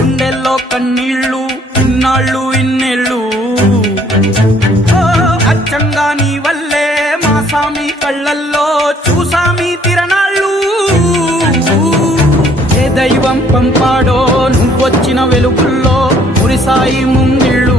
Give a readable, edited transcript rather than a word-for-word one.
గుండెల్లో కన్నీళ్ళు ఇన్నాళ్ళు ఇన్నేళ్ళు అచ్చంగా నీ వల్లే మా సామి కళ్ళల్లో చూసామి తిరణాళ్ళు ఏ దైవం పంపాడో నువ్వొచ్చిన వెలుగుల్లో మురిసాయి ముంగిళ్ళు